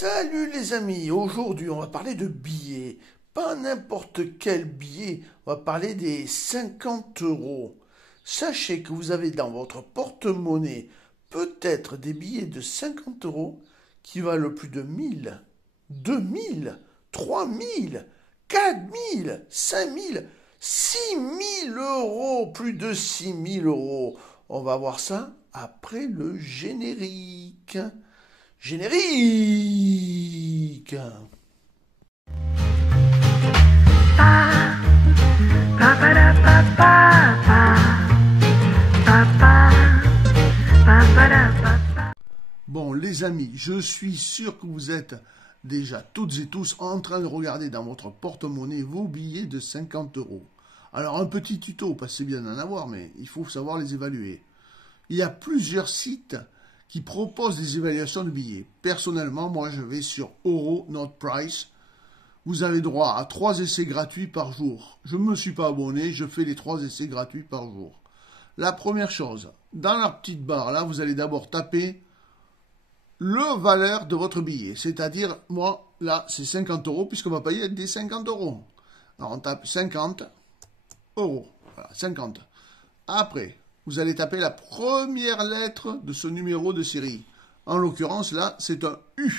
Salut les amis, aujourd'hui on va parler de billets, pas n'importe quel billet, on va parler des 50 euros. Sachez que vous avez dans votre porte-monnaie peut-être des billets de 50 euros qui valent plus de 1000, 2000, 3000, 4000, 5000, 6000 euros, plus de 6000 euros. On va voir ça après le générique. Générique. Bon, les amis, je suis sûr que vous êtes déjà toutes et tous en train de regarder dans votre porte-monnaie vos billets de 50 euros. Alors, un petit tuto, parce que c'est bien d'en avoir, mais il faut savoir les évaluer. Il y a plusieurs sites qui proposent des évaluations de billets. Personnellement, moi, je vais sur Euro Not Price. Vous avez droit à 3 essais gratuits par jour. Je ne me suis pas abonné, je fais les 3 essais gratuits par jour. La première chose, dans la petite barre, là, vous allez d'abord taper la valeur de votre billet. C'est-à-dire, moi, là, c'est 50 euros, puisqu'on va payer des 50 euros. Alors, on tape 50 euros. Voilà, 50. Après, vous allez taper la première lettre de ce numéro de série. En l'occurrence, là, c'est un U.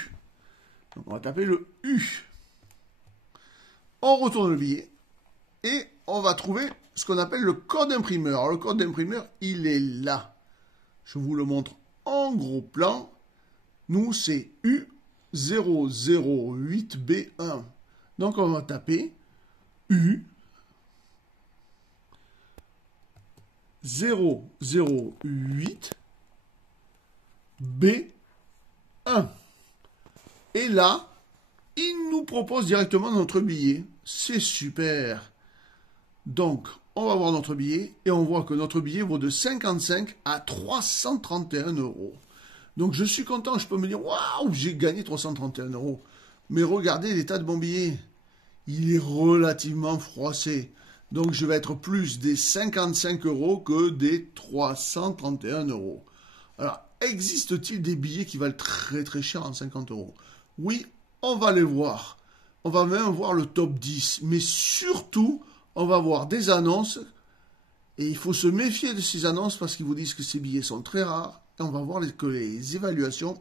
Donc, on va taper le U. On retourne le billet et on va trouver ce qu'on appelle le code imprimeur. Alors, le code imprimeur, il est là. Je vous le montre en gros plan. Nous, c'est U008B1. Donc, on va taper U 008 B1. Et là, il nous propose directement notre billet. C'est super. Donc, on va voir notre billet et on voit que notre billet vaut de 55 à 331 euros. Donc, je suis content. Je peux me dire, waouh, j'ai gagné 331 euros. Mais regardez l'état de mon billet. Il est relativement froissé. Donc, je vais être plus des 55 euros que des 331 euros. Alors, existe-t-il des billets qui valent très très cher en 50 euros? Oui, on va les voir. On va même voir le top 10. Mais surtout, on va voir des annonces. Et il faut se méfier de ces annonces parce qu'ils vous disent que ces billets sont très rares. Et on va voir que les évaluations,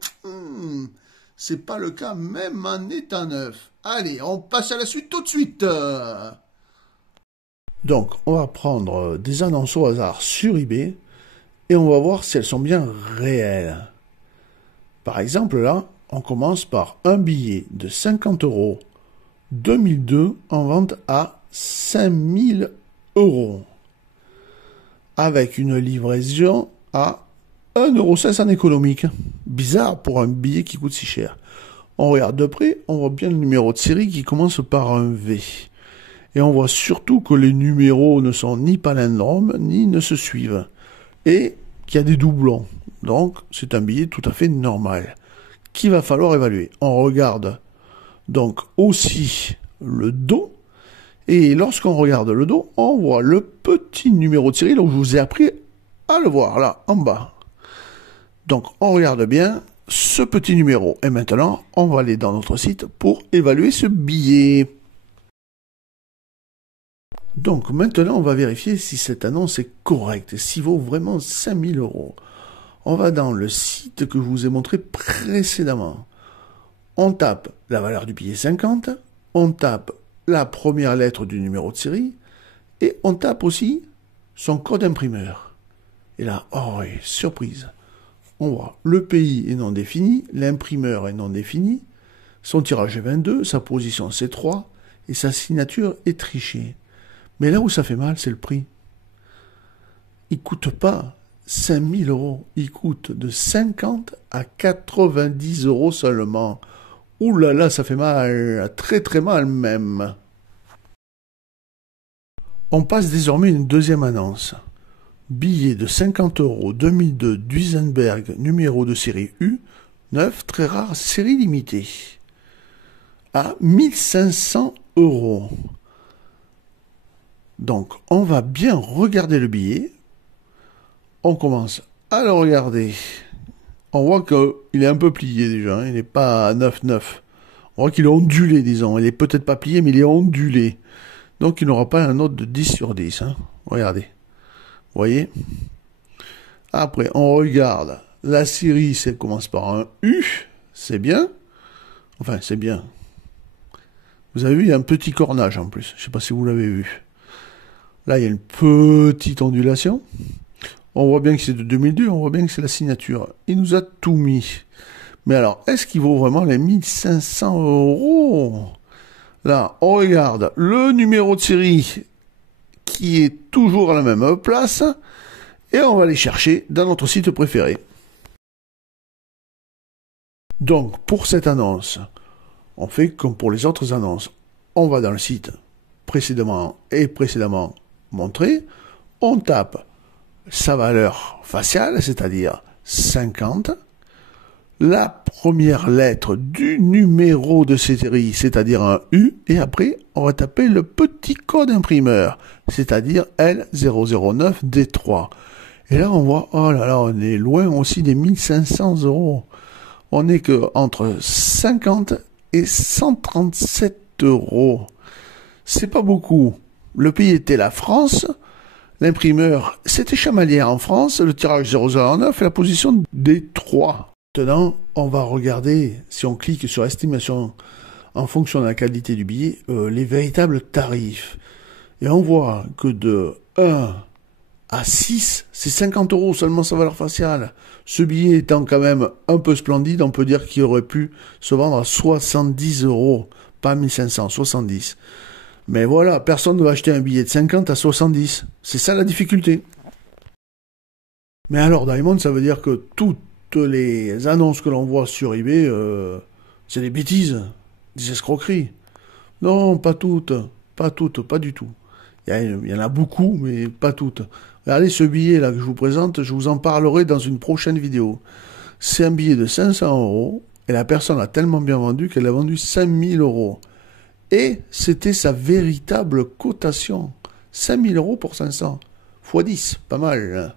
c'est pas le cas même en état neuf. Allez, on passe à la suite tout de suite. Donc, on va prendre des annonces au hasard sur eBay et on va voir si elles sont bien réelles. Par exemple, là, on commence par un billet de 50 euros 2002 en vente à 5000 euros avec une livraison à 1,16 € en économique. Bizarre pour un billet qui coûte si cher. On regarde de près, on voit bien le numéro de série qui commence par un V. Et on voit surtout que les numéros ne sont ni palindromes, ni ne se suivent. Et qu'il y a des doublons. Donc, c'est un billet tout à fait normal. Qu'il va falloir évaluer. On regarde donc aussi le dos. Et lorsqu'on regarde le dos, on voit le petit numéro de série. Donc, je vous ai appris à le voir, là, en bas. Donc, on regarde bien ce petit numéro. Et maintenant, on va aller dans notre site pour évaluer ce billet. Donc maintenant, on va vérifier si cette annonce est correcte, s'il vaut vraiment 5000 euros. On va dans le site que je vous ai montré précédemment. On tape la valeur du billet 50, on tape la première lettre du numéro de série, et on tape aussi son code imprimeur. Et là, oh, surprise, on voit le pays est non défini, l'imprimeur est non défini, son tirage est 22, sa position c'est 3, et sa signature est trichée. Mais là où ça fait mal, c'est le prix. Il ne coûte pas 5000 euros. Il coûte de 50 à 90 euros seulement. Ouh là là, ça fait mal. Très très mal même. On passe désormais à une deuxième annonce. Billet de 50 euros 2002 Duesenberg, numéro de série U, 9, très rare, série limitée. À 1500 euros. Donc, on va bien regarder le billet. On commence à le regarder On voit qu'il est un peu plié déjà, hein. Il n'est pas à 9,9. On voit qu'il est ondulé, disons. Il est peut-être pas plié, mais il est ondulé. Donc il n'aura pas un note de 10 sur 10. Hein. Regardez. Vous voyez? Après, on regarde. La série, ça commence par un U. C'est bien. Enfin, c'est bien. Vous avez vu, il y a un petit cornage en plus. Je ne sais pas si vous l'avez vu. Là, il y a une petite ondulation. On voit bien que c'est de 2002. On voit bien que c'est la signature. Il nous a tout mis. Mais alors, est-ce qu'il vaut vraiment les 1500 €? Là, on regarde le numéro de série qui est toujours à la même place. Et on va aller chercher dans notre site préféré. Donc, pour cette annonce, on fait comme pour les autres annonces. On va dans le site précédemment montré. On tape sa valeur faciale, c'est-à-dire 50. La première lettre du numéro de série, c'est-à-dire un U. Et après, on va taper le petit code imprimeur, c'est-à-dire L009D3. Et là, on voit, oh là là, on est loin aussi des 1500 €. On n'est que entre 50 et 137 €. C'est pas beaucoup. Le pays était la France. L'imprimeur, c'était Chamalières en France. Le tirage 009 et la position des 3. Maintenant, on va regarder, si on clique sur estimation en fonction de la qualité du billet, les véritables tarifs. Et on voit que de 1 à 6, c'est 50 € seulement sa valeur faciale. Ce billet étant quand même un peu splendide, on peut dire qu'il aurait pu se vendre à 70 €, pas 1500, 70. Mais voilà, personne ne va acheter un billet de 50 à 70. C'est ça la difficulté. Mais alors, Diamond, ça veut dire que toutes les annonces que l'on voit sur eBay, c'est des bêtises, des escroqueries. Non, pas toutes, pas du tout. Il y en a beaucoup, mais pas toutes. Regardez ce billet là que je vous présente, je vous en parlerai dans une prochaine vidéo. C'est un billet de 500 € et la personne a tellement bien vendu qu'elle a vendu 5000 €. Et c'était sa véritable cotation. 5000 € pour 500. X 10, pas mal. Hein.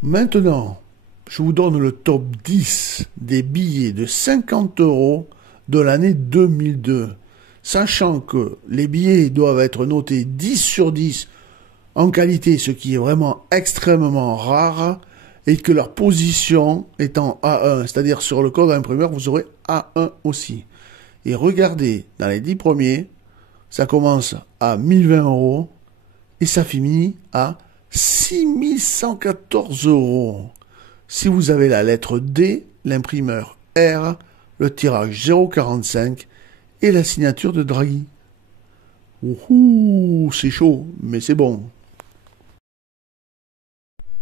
Maintenant, je vous donne le top 10 des billets de 50 € de l'année 2002. Sachant que les billets doivent être notés 10 sur 10 en qualité, ce qui est vraiment extrêmement rare, et que leur position est en A1, c'est-à-dire sur le code imprimeur, vous aurez A1 aussi. Et regardez, dans les 10 premiers, ça commence à 1020 € et ça finit à 6114 €. Si vous avez la lettre D, l'imprimeur R, le tirage 0,45 et la signature de Draghi. Ouh, c'est chaud, mais c'est bon.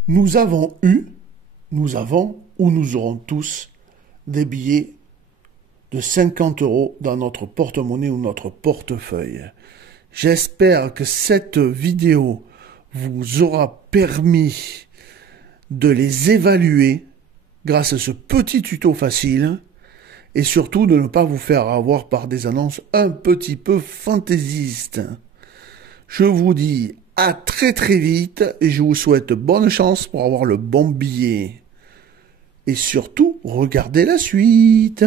Nous avons ou nous aurons tous des billets de 50 € dans notre porte-monnaie ou notre portefeuille. J'espère que cette vidéo vous aura permis de les évaluer grâce à ce petit tuto facile et surtout de ne pas vous faire avoir par des annonces un petit peu fantaisistes. Je vous dis à très très vite et je vous souhaite bonne chance pour avoir le bon billet. Et surtout, regardez la suite.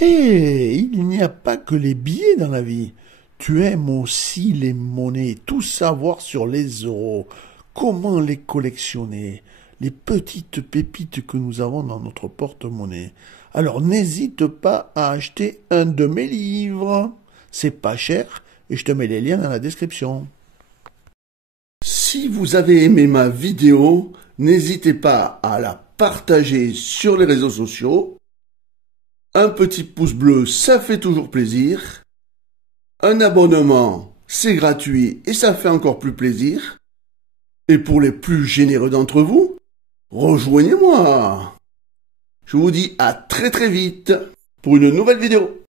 Et il n'y a pas que les billets dans la vie. Tu aimes aussi les monnaies, tout savoir sur les euros, comment les collectionner, les petites pépites que nous avons dans notre porte-monnaie. Alors n'hésite pas à acheter un de mes livres. C'est pas cher et je te mets les liens dans la description. Si vous avez aimé ma vidéo, n'hésitez pas à la partager sur les réseaux sociaux. Un petit pouce bleu, ça fait toujours plaisir. Un abonnement, c'est gratuit et ça fait encore plus plaisir. Et pour les plus généreux d'entre vous, rejoignez-moi. Je vous dis à très très vite pour une nouvelle vidéo.